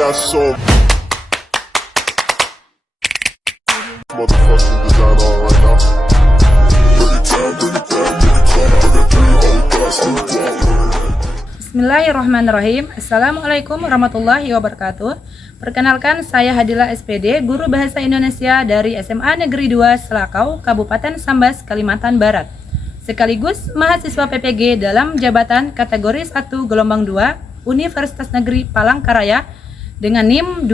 got so motherfucking design on right now. Bring it down, bring it down, bring it down. I got 3 old guys to Bismillahirrahmanirrahim. Assalamualaikum warahmatullahi wabarakatuh. Perkenalkan, saya Hadila SPD, guru bahasa Indonesia dari SMA Negeri 2 Selakau, Kabupaten Sambas, Kalimantan Barat. Sekaligus mahasiswa PPG dalam jabatan kategori 1 gelombang 2 Universitas Negeri Palangkaraya dengan NIM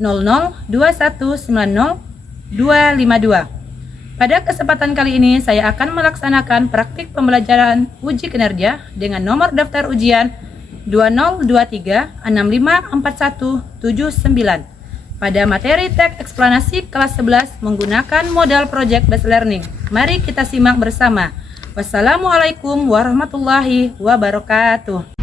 23610021902252. Pada kesempatan kali ini saya akan melaksanakan praktik pembelajaran uji kinerja dengan nomor daftar ujian 2023654179 pada materi teks eksplanasi kelas 11 menggunakan modal project based learning. Mari kita simak bersama. Wassalamualaikum warahmatullahi wabarakatuh.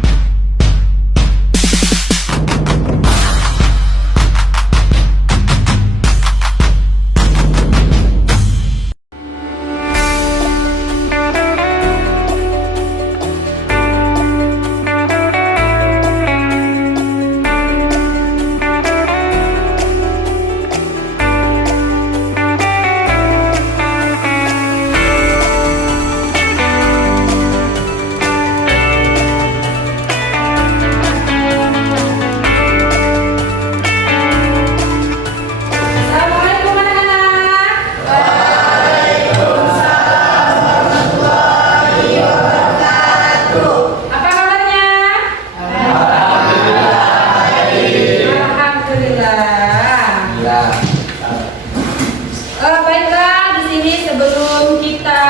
Baiklah, di sini sebelum kita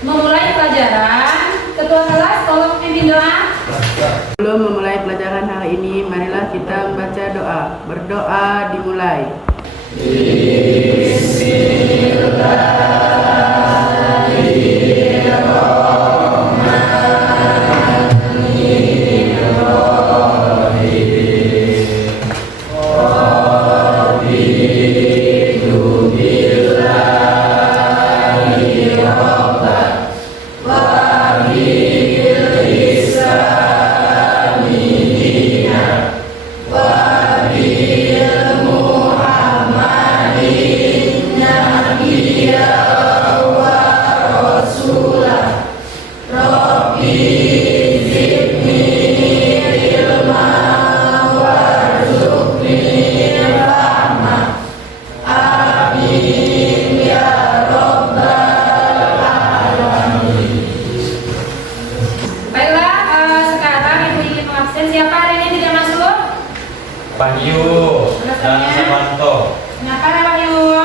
memulai pelajaran, ketua kelas tolong pimpin doa. Sebelum memulai pelajaran hari ini, marilah kita membaca doa. Berdoa dimulai. Siapa hari ini tidak masuk? Wahyu dan Samanto. Kenapa Wahyu?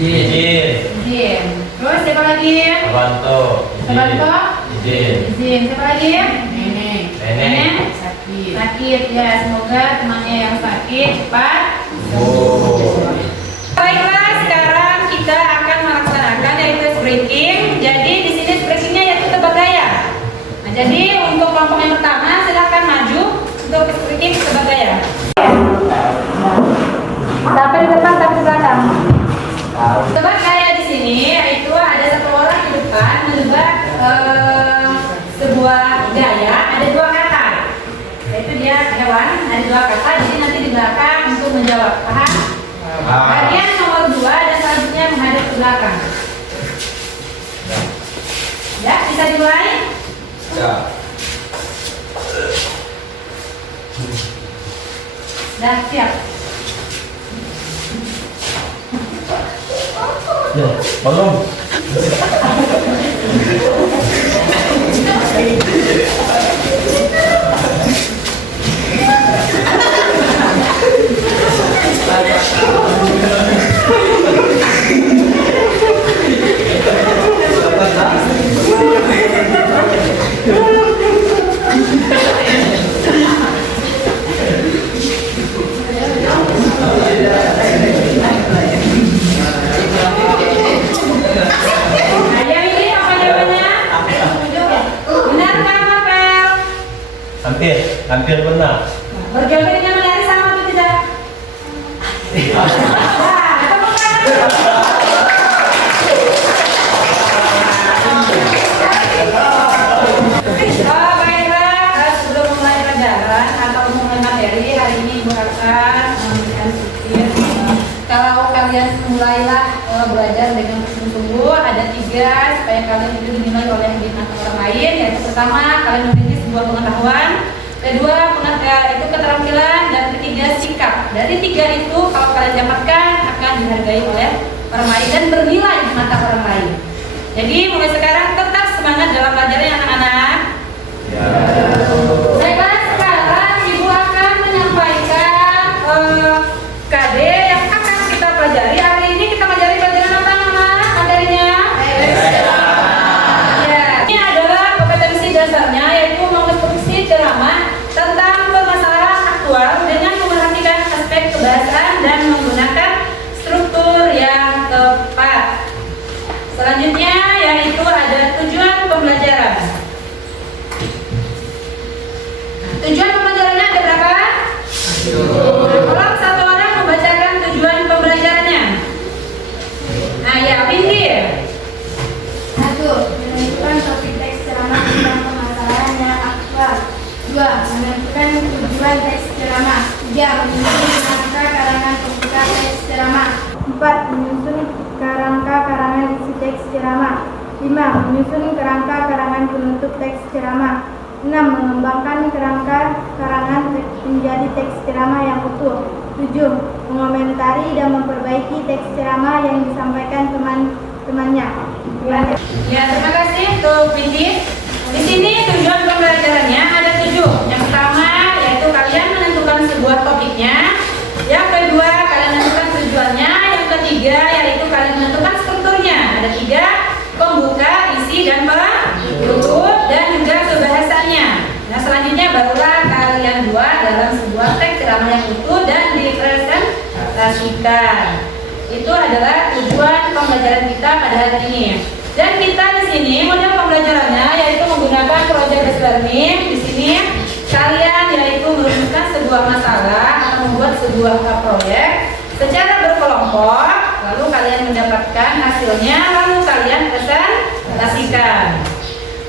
Izin. Terus siapa lagi? Samanto. Samanto? Izin. Siapa lagi? Nenek. Sakit ya, semoga temannya yang sakit cepat. Baiklah, sekarang kita akan melaksanakan yaitu sprinting. Jadi di sini sprintingnya yaitu tebak gaya. Nah, jadi untuk kelompok yang pertama silakan maju untuk sprinting tebak gaya. Sampai di depan tapi di belakang. Tebak gaya di sini yaitu ada satu orang di depan menebak sebuah gaya, ada dua kata. Yaitu dia hewan, ada dua kata, jadi nanti di belakang untuk menjawab. Paham? Bagian nomor 2 dan selanjutnya menghadap ke belakang. Ya, bisa dimulai? Ya. Dah siap. Ya, belum. Hampir benar. Berjoget dengan menari sama atau tidak? Baiklah, sebelum mulai dinilai oleh diri orang lain, yaitu pertama, kalian memiliki sebuah pengetahuan, kedua, itu keterampilan, dan ketiga, sikap. Dari tiga itu, kalau kalian dapatkan, akan dihargai oleh orang lain dan bernilai di mata orang lain. Jadi, mulai sekarang tetap semangat dalam belajarnya anak-anak. Ya. Baiklah, sekarang Ibu akan menyampaikan KD yang akan kita pelajari. Hari ini kita pelajari pelajaran apa, anak-anak? Materinya? Ya, ini adalah kompetensi dasarnya, yaitu mengonstruksi ceramah tentang permasalahan aktual dengan memperhatikan aspek kebahasaan dan menggunakan struktur yang tepat. Selanjutnya yaitu ada tujuan pembelajaran. Nah, tujuan pembelajarannya ada berapa? Tolong satu orang membacakan tujuan pembelajarannya. Nah, ya, Windy. 1. Menentukan topik teks ceramah tentang permasalahan yang aktual. 2. Menentukan tujuan teks ceramah. 3. Menyusun kerangka karangan pembuka teks ceramah. 4. Menyusun kerangka karangan isi teks ceramah. 5. Menyusun kerangka karangan penutup teks ceramah. 6. Mengembangkan kerangka karangan menjadi teks ceramah yang utuh. 7. Mengomentari dan memperbaiki teks ceramah yang disampaikan teman-temannya. Ya, terima kasih untuk Windy. Di sini tujuan pembelajarannya ada 7. Yang pertama yaitu kalian menentukan sebuah topiknya. Yang kedua, kalian menentukan tujuannya. Yang ketiga yaitu kalian menentukan strukturnya. Ada 3: pembuka, isi, dan penutup, dan juga kebahasannya. Nah, selanjutnya barulah kalian buat dalam sebuah teks ceramah yang utuh dan dipresentasikan. Itu adalah tujuan pembelajaran kita pada hari ini. Dan kita di sini model pembelajarannya yaitu menggunakan project based learning. Di sini kalian yaitu merumuskan sebuah masalah atau membuat sebuah proyek secara berkelompok, lalu kalian mendapatkan hasilnya, lalu kalian presentasikan.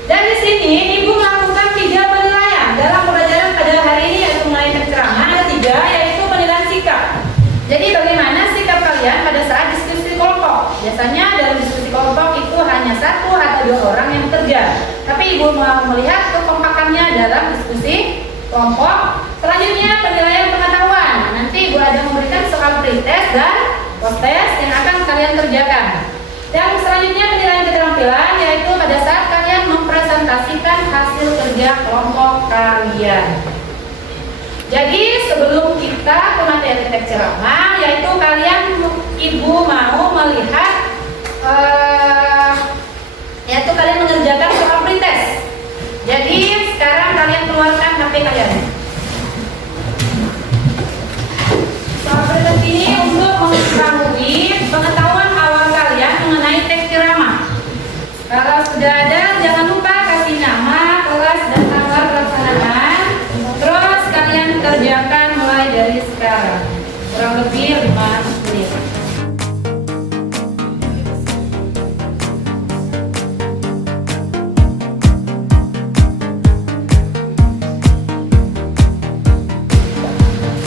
Dan di sini Ibu melakukan 3 penilaian dalam pembelajaran pada hari ini, yaitu mulai teks ceramah ada 3, yaitu penilaian sikap. Jadi bagaimana sikap kalian pada saat diskusi kelompok? Biasanya dalam diskusi kelompok itu hanya 1 atau 2 orang yang bekerja. Tapi Ibu mau melihat kekompakannya dalam diskusi kelompok. Selanjutnya penilaian pengetahuan. Nah, nanti Ibu ada memberikan soal pretest dan post-test yang akan kalian kerjakan. Dan selanjutnya penilaian keterampilan, yaitu pada saat kalian mempresentasikan hasil kerja kelompok kalian. Jadi sebelum kita ke materi teks ceramah, yaitu kalian Ibu mau melihat yaitu kalian mengerjakan soal pretest. Jadi sekarang kalian keluarkan HP kalian. Soal pretest ini untuk mengetahui pengetahuan awal kalian mengenai teks ceramah. Kalau sudah ada, jangan lupa kasih nama, kelas, dan tanggal pelaksanaan. Terus kalian kerjakan mulai dari sekarang. Kurang lebih 5 menit.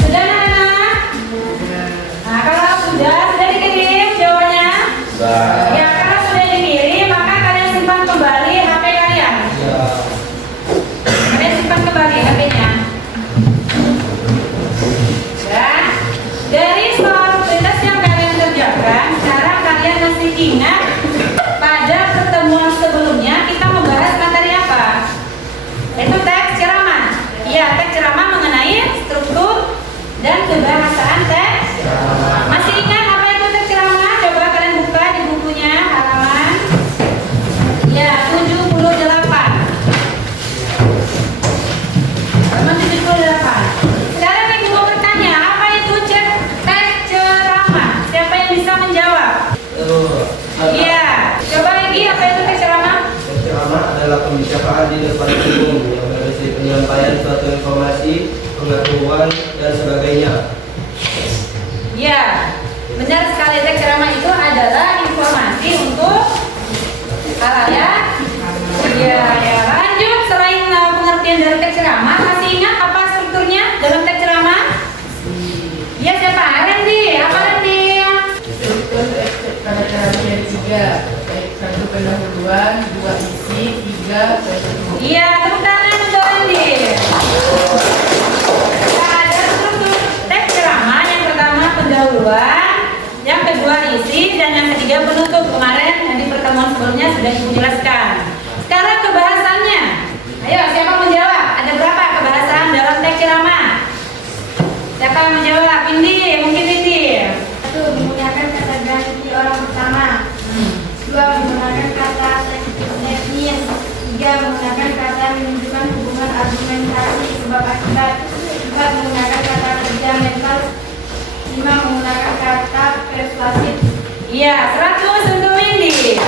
Sudah, anak-anak? Nah, kalau sudah dikirim jawabannya? Ya, kalau sudah dikirim, maka kalian simpan kembali HP kalian. Kalian simpan kembali HP-nya. Dan dari soal pretest yang kalian kerjakan, sekarang kalian masih ingat pada pertemuan sebelumnya kita membahas materi apa? Itu teks ceramah. Iya, teks ceramah mengenai struktur dan kebahasaan teks. Masih ingat apa itu teks ceramah? Coba kalian buka di bukunya halaman ya 78. Halaman 78. Sekarang Ibu mau bertanya, apa itu teks ceramah? Siapa yang bisa menjawab? Iya, coba lagi, apa itu teks ceramah? Teks ceramah adalah pembicaraan di depan umum yang berisi penyampaian suatu informasi, pengetahuan, dan sebagainya. Ya, benar sekali. Teks ceramah itu adalah informasi untuk halayak. Iya, ya. Lanjut, selain pengertian dari teks ceramah, masih ingat apa strukturnya dalam teks ceramah? Ya, siapa? Randy. Apa Randy? Struktur teks pada ceramah dari 3, baik 1 pendahuluan, 2 isi, Iya, tepuk tangan untuk Andi. Ada struktur teks ceramah. Yang pertama pendahuluan, yang kedua isi, dan yang ketiga penutup. Kemarin di pertemuan sebelumnya sudah Ibu jelaskan. Sekarang kebahasannya. Ayo, siapa menjawab? Ada berapa kebahasan dalam teks ceramah? Siapa yang menjawab? Indi, mungkin Indi. 1. Menggunakan kata ganti orang pertama. 2. Menggunakan kata teknis. 3. Menggunakan kata menunjukkan hubungan argumentasi sebab akibat. 4. Menggunakan kata kerja mental. 5. Menggunakan kata persuasif. Iya, 100 untuk Indi.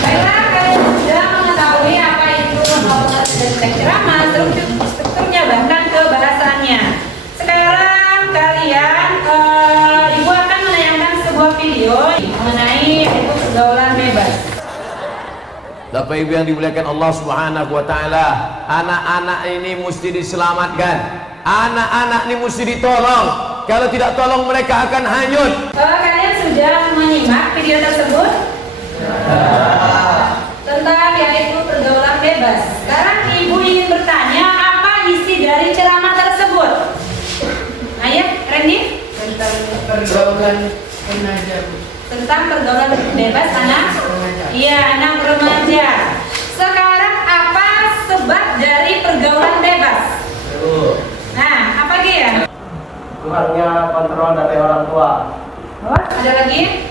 Baiklah, kalian sudah mengetahui apa itu teks ceramah, strukturnya bahkan kebahasannya. Sekarang kalian, Ibu akan menayangkan sebuah video mengenai itu pergaulan bebas. Bapak Ibu yang dimuliakan Allah Subhanahu wa taala, anak-anak ini mesti diselamatkan. Anak-anak ini mesti ditolong. Kalau tidak tolong mereka akan hanyut. Kalian sudah menyimak video tersebut? Tentang yaitu pergaulan bebas. Sekarang Ibu ingin bertanya apa isi dari ceramah tersebut? Ayo, Randy. Tentang pergaulan remaja. Tentang pergaulan bebas anak? Iya, anak remaja. Sekarang apa sebab dari pergaulan bebas? Nah, apa dia? Kurangnya kontrol dari orang tua. Oh, ada lagi?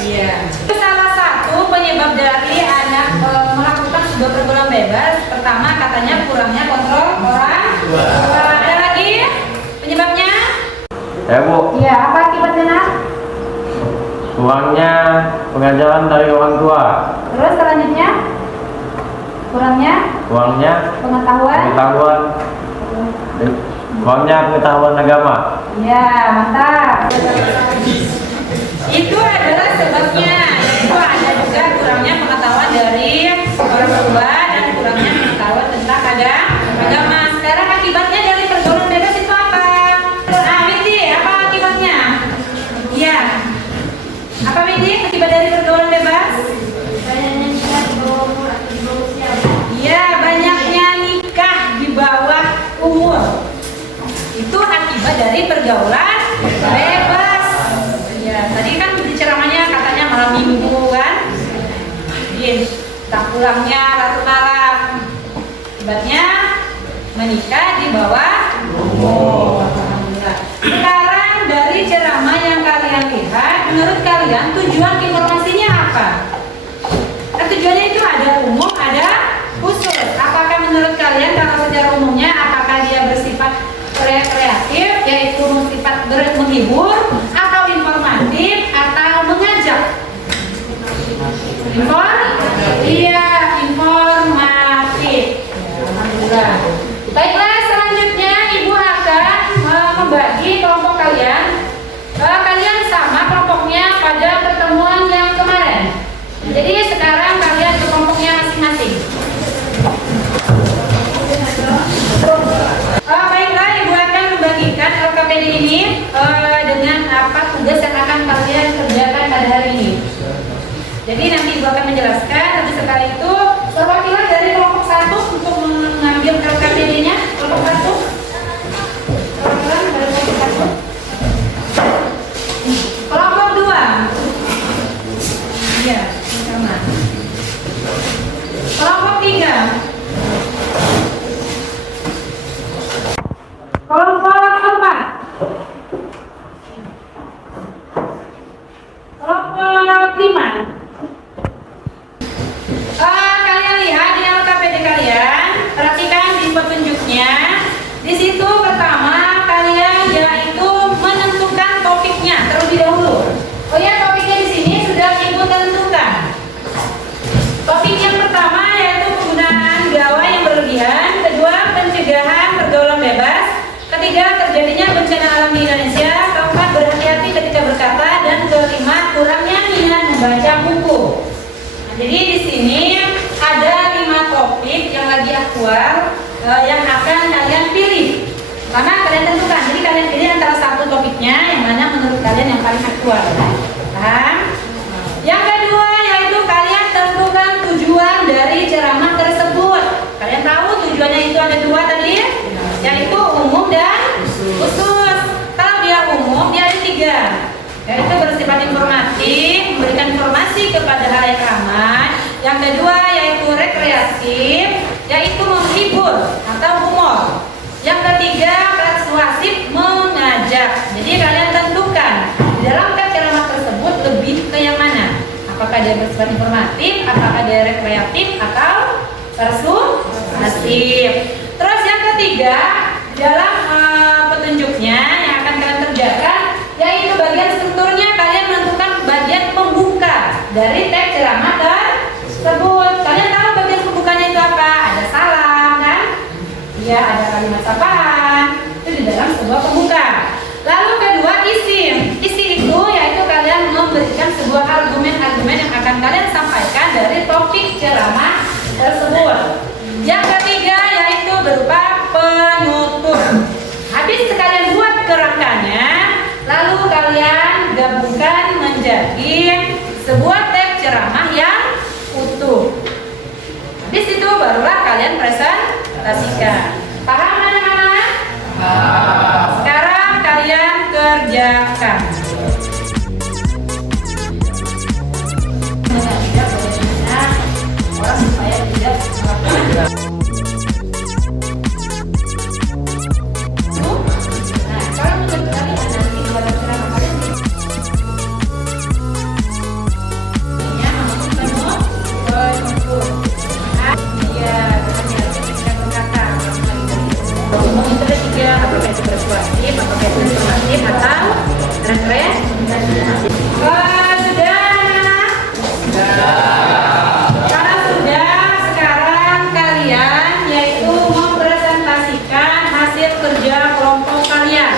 Iya. Itu salah satu penyebab dari anak melakukan sebuah pergaulan bebas. Pertama katanya kurangnya kontrol orang tua. Ada lagi penyebabnya? Ya Bu, Iya, apa akibatnya nak? kurangnya pengajaran dari orang tua, Terus selanjutnya kurangnya pengetahuan. Kurangnya pengetahuan agama. Iya, mantap. Itu adalah sebabnya. Itu ada juga kurangnya pengetahuan dari orang tua dan kurangnya pengetahuan tentang agama. Sekarang akibatnya dari pergaulan bebas itu apa? Windy, apa akibatnya? Iya. Apa Windy? Akibat dari pergaulan bebas? Banyaknya nikah di bawah umur atau di bawah usia. Iya, banyaknya nikah di bawah umur. Itu akibat dari pergaulan bebas. Ya, tadi kan di ceramahnya katanya malam minggu kan? Tak pulangnya larut malam. Akibatnya menikah di bawah umur. Alhamdulillah. Sekarang dari ceramah yang kalian lihat, menurut kalian tujuan informasinya apa? Tujuannya itu ada umum, ada khusus. Apakah menurut kalian kalau secara umumnya apakah dia bersifat kreatif, yaitu bersifat menghibur, atau informatif, atau mengajak? Iya, informatif. Alhamdulillah. Baiklah, selanjutnya Ibu akan membagi kelompok kalian. Kalian sama kelompoknya pada pertemuan yang kemarin. Jadi sekarang kalian ke kelompoknya masing-masing. Baiklah, Ibu akan membagikan LKPD ini dengan apa tugas yang akan kalian kerjakan pada hari ini. Jadi nanti Ibu akan menjelaskan. Tapi setelah itu perwakilan dari kelompok 1 untuk mengambil LKPD-nya. Kelompok 1. Perwakilan dari kelompok 1. Kelompok 2. Iya, sama. Kelompok 3. Kelompok 4. Kelompok 5. Kalian lihat di LKPD kalian, perhatikan di petunjuknya. Di situ pertama kalian yaitu menentukan topiknya terlebih dahulu. Oh ya, topiknya di sini sudah Ibu tentukan. Topik yang pertama yaitu penggunaan gawai yang berlebihan, kedua pencegahan pergaulan bebas, ketiga terjadinya bencana alam di Indonesia, keempat berhati-hati ketika berkata, dan kelima kurangnya minat membaca buku. Nah, jadi di sini ada 5 topik yang lagi aktual yang akan kalian pilih. Karena kalian tentukan, jadi kalian pilih antara satu topiknya yang mana menurut kalian yang paling aktual. Paham? Yang kedua tujuannya itu ada dua tadi, yaitu umum dan khusus. Kalau dia umum, dia ada tiga, yaitu bersifat informatif, memberikan informasi kepada halayak ramai. Yang kedua yaitu rekreatif, yaitu menghibur atau humor. Yang ketiga persuasif, mengajak. Jadi kalian tentukan di dalam ceramah tersebut lebih ke yang mana? Apakah dia bersifat informatif, apakah dia rekreatif atau persuasif. Terus yang ketiga dalam petunjuknya yang akan kalian kerjakan, yaitu bagian strukturnya kalian menentukan bagian pembuka dari teks ceramah tersebut. Kalian tahu bagian pembukanya itu apa? Ada salam kan? Iya, ada kalimat sapaan. Itu di dalam sebuah pembuka. Lalu kedua isim. Isi itu yaitu kalian memberikan sebuah argumen-argumen yang akan kalian sampaikan dari topik ceramah tersebut. Yang ketiga yaitu berupa penutup. Habis kalian buat kerangkanya, lalu kalian gabungkan menjadi sebuah teks ceramah yang utuh. Habis itu barulah kalian presentasikan. Paham anak-anak? Sekarang kalian kerjakan. Orang supaya tidak melakukan. Nah, kalau menurut kalian nanti pada ceramah kalian umum itu ada tiga, apakah itu persuasif, apakah itu informatif atau rekreatif. Karena sudah, sekarang kalian yaitu mempresentasikan hasil kerja kelompok kalian.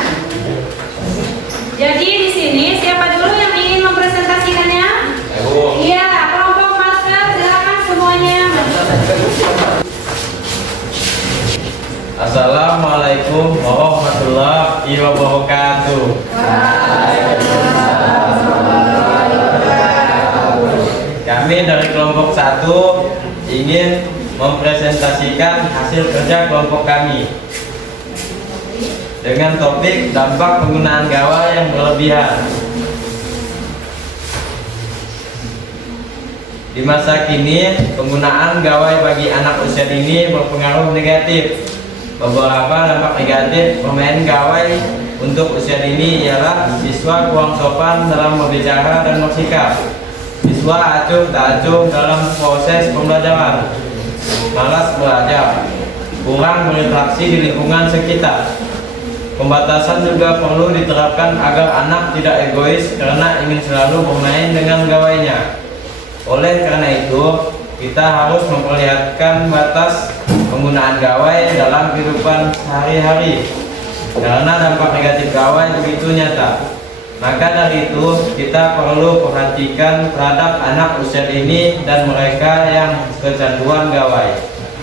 Jadi di sini siapa dulu yang ingin mempresentasikannya? Iya, kelompok master, silakan semuanya. Assalamualaikum warahmatullahi wabarakatuh. Kami dari kelompok 1 ingin mempresentasikan hasil kerja kelompok kami dengan topik dampak penggunaan gawai yang berlebihan. Di masa kini, penggunaan gawai bagi anak usia dini berpengaruh negatif. Beberapa dampak negatif bermain gawai untuk usia dini ialah siswa kurang sopan dalam berbicara dan bersikap, siswa acuh tak acuh dalam proses pembelajaran, malas belajar, kurang berinteraksi di lingkungan sekitar. Pembatasan juga perlu diterapkan agar anak tidak egois karena ingin selalu bermain dengan gawainya. Oleh karena itu, kita harus memperlihatkan batas penggunaan gawai dalam kehidupan sehari-hari karena dampak negatif gawai begitu nyata. Maka dari itu kita perlu perhatikan terhadap anak usia dini dan mereka yang kecanduan gawai.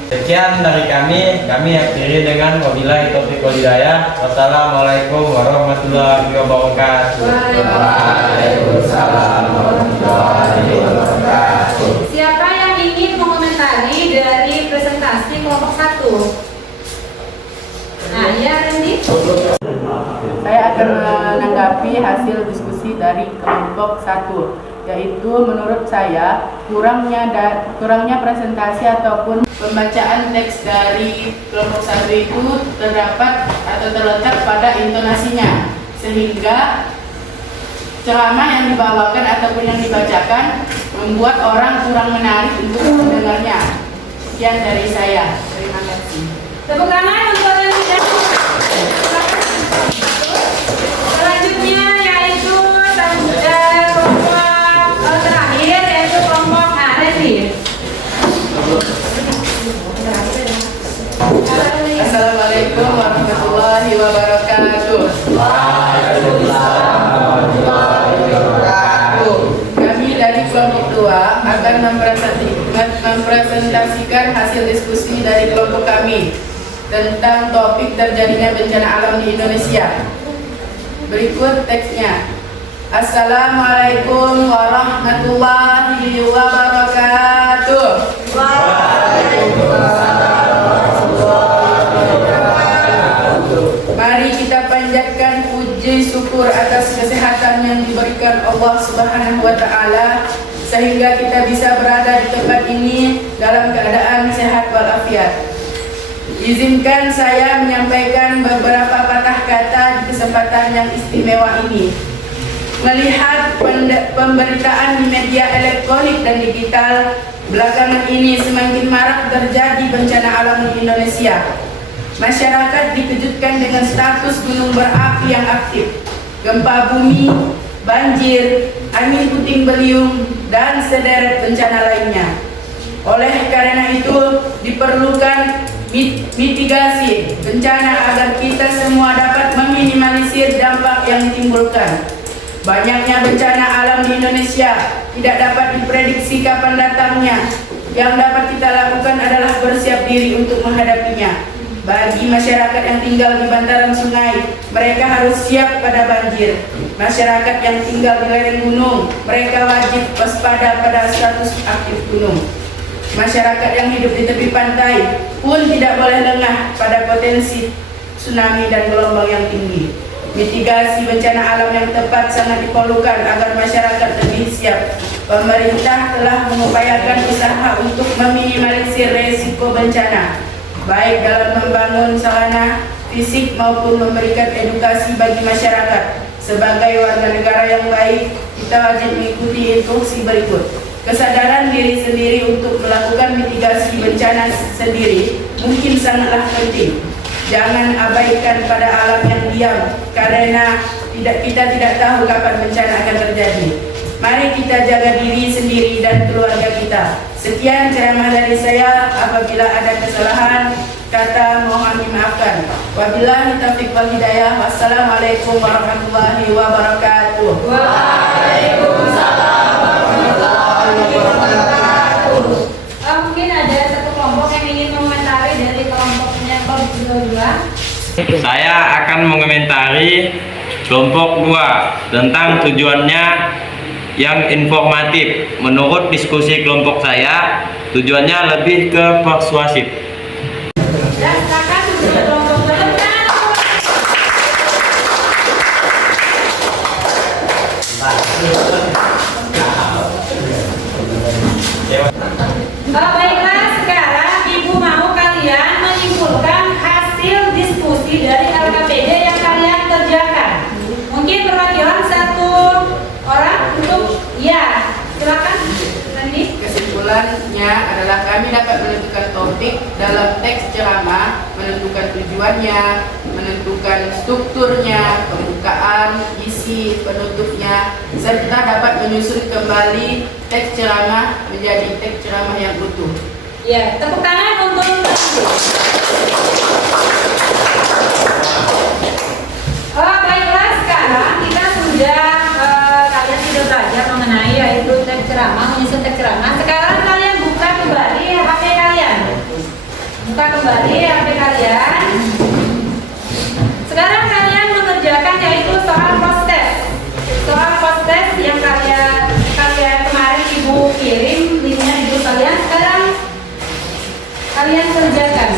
Sekian dari kami akhiri dengan wabillahi taufiq wal hidayah. Wassalamualaikum warahmatullahi wabarakatuh. Waalaikumsalam warahmatullahi wabarakatuh. Siapa yang ingin mengomentari dari presentasi kelompok 1? Nah, ya Randy. Saya akan menanggapi hasil diskusi dari kelompok 1, yaitu menurut saya kurangnya presentasi ataupun pembacaan teks dari kelompok 1 itu terdapat atau terletak pada intonasinya, sehingga ceramah yang dibawakan ataupun yang dibacakan membuat orang kurang menarik untuk mendengarnya. Sekian dari saya. Terima kasih. Tepuk tangan untuk Randy. Selanjutnya yaitu kelompok terakhir yaitu kelompok Randy. Assalamualaikum warahmatullahi wabarakatuh. Kami dari kelompok 2 akan mempresentasikan hasil diskusi dari kelompok kami tentang topik terjadinya bencana alam di Indonesia. Berikut teksnya. Assalamualaikum warahmatullahi wabarakatuh. Waalaikumsalam warahmatullahi bersyukur atas kesehatan yang diberikan Allah Subhanahu wa Ta'ala, sehingga kita bisa berada di tempat ini dalam keadaan sehat walafiat. Izinkan saya menyampaikan beberapa patah kata di kesempatan yang istimewa ini. Melihat pemberitaan di media elektronik dan digital, belakangan ini semakin marak terjadi bencana alam di Indonesia. Masyarakat dikejutkan dengan status gunung berapi yang aktif, gempa bumi, banjir, angin puting beliung, dan sederet bencana lainnya. Oleh karena itu, diperlukan mitigasi bencana agar kita semua dapat meminimalisir dampak yang ditimbulkan. Banyaknya bencana alam di Indonesia tidak dapat diprediksi kapan datangnya. Yang dapat kita lakukan adalah bersiap diri untuk menghadapinya. Bagi masyarakat yang tinggal di bantaran sungai, mereka harus siap pada banjir. Masyarakat yang tinggal di lereng gunung, mereka wajib waspada pada status aktif gunung. Masyarakat yang hidup di tepi pantai pun tidak boleh lengah pada potensi tsunami dan gelombang yang tinggi. Mitigasi bencana alam yang tepat sangat diperlukan agar masyarakat lebih siap. Pemerintah telah mengupayakan usaha untuk meminimalisir resiko bencana, baik dalam membangun sarana fisik maupun memberikan edukasi bagi masyarakat. Sebagai warga negara yang baik, kita wajib mengikuti instruksi berikut. Kesadaran diri sendiri untuk melakukan mitigasi bencana sendiri mungkin sangatlah penting. Jangan abaikan pada alam yang diam, karena kita tidak tahu kapan bencana akan terjadi. Mari kita jaga diri sendiri dan keluarga kita. Sekian ceramah dari saya. Apabila ada kesalahan kata, mohon dimaafkan. Wabillahi taufiq wal hidayah. Wassalamualaikum warahmatullahi wabarakatuh. Waalaikumsalam warahmatullahi wabarakatuh. Mungkin ada satu kelompok yang ingin mengomentari dari kelompoknya kelompok 2. Saya akan mengomentari kelompok 2 tentang tujuannya yang informatif. Menurut diskusi kelompok saya, tujuannya lebih ke persuasif. Baiklah, sekarang Ibu mau kalian menyimpulkan hasil diskusi dari LKPD yang kalian kerjakan. Mungkin perwakilan satu orang untuk silakan. Nanti kesimpulannya adalah kami dapat menentukan topik dalam teks ceramah, menentukan tujuannya, menentukan strukturnya, pembukaan, isi, penutupnya, serta dapat menyusun kembali teks ceramah menjadi teks ceramah yang utuh. ya, tepuk tangan untuk baiklah, sekarang kita sudah kalian sudah belajar mengenai yaitu teks ceramah, menyusun teks ceramah. Sekarang kalian buka kembali HP kalian. Buka kembali HP kalian. Sekarang kalian mengerjakan yaitu soal post-test. Soal post-test yang kalian kemarin Ibu kirim linknya Ibu kalian. Sekarang kalian kerjakan.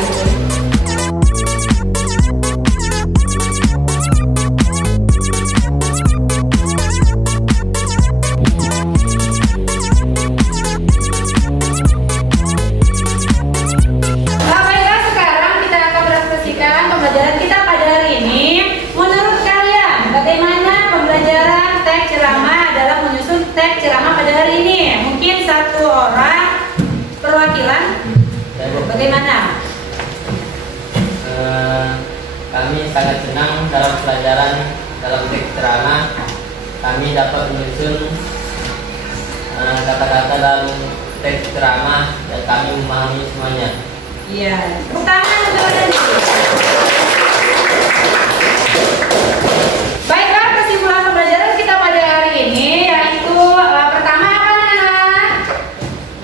Teks ceramah pada hari ini. Mungkin satu orang perwakilan. Bagaimana? Kami sangat senang dalam pelajaran dalam teks ceramah. Kami dapat menyusun kata-kata dalam teks ceramah dan kami memahami semuanya. Iya. Tepuk tangan untuk kalian. Baiklah, kesimpulan pembelajaran kita pada hari ini yaitu pertama apa anak-anak?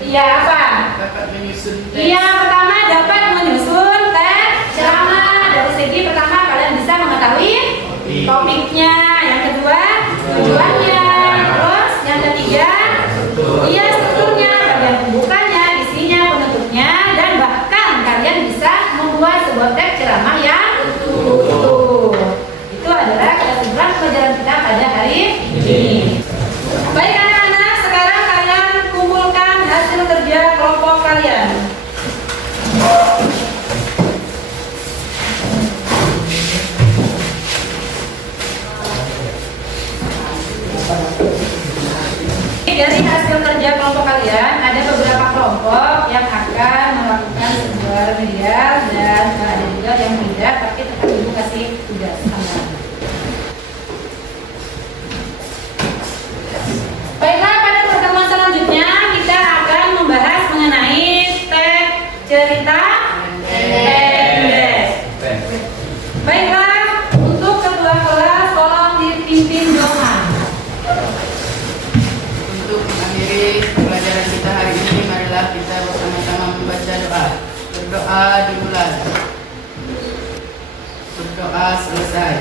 Iya, apa? Dapat menyusun teks. Iya, pertama dapat menyusun teks ceramah. Dari segi pertama kalian bisa mengetahui topiknya, yang kedua tujuannya, terus yang ketiga iya strukturnya, bagian pembukanya, isinya, penutupnya, dan bahkan kalian bisa membuat sebuah teks ceramah yang utuh. Itu adalah kesimpulan pelajaran belajar kelompok kalian, ada beberapa kelompok yang akan melakukan sebuah remedial dan ada juga yang tidak, tapi tetap ibu kasih tugas tambahan. Baiklah, pada pertemuan selanjutnya kita akan membahas mengenai teks cerita pendek. Baiklah, untuk kedua kelas tolong dipimpin doa. Untuk mengakhiri pelajaran kita hari ini, marilah kita bersama-sama membaca doa. Berdoa dimulai. Berdoa selesai.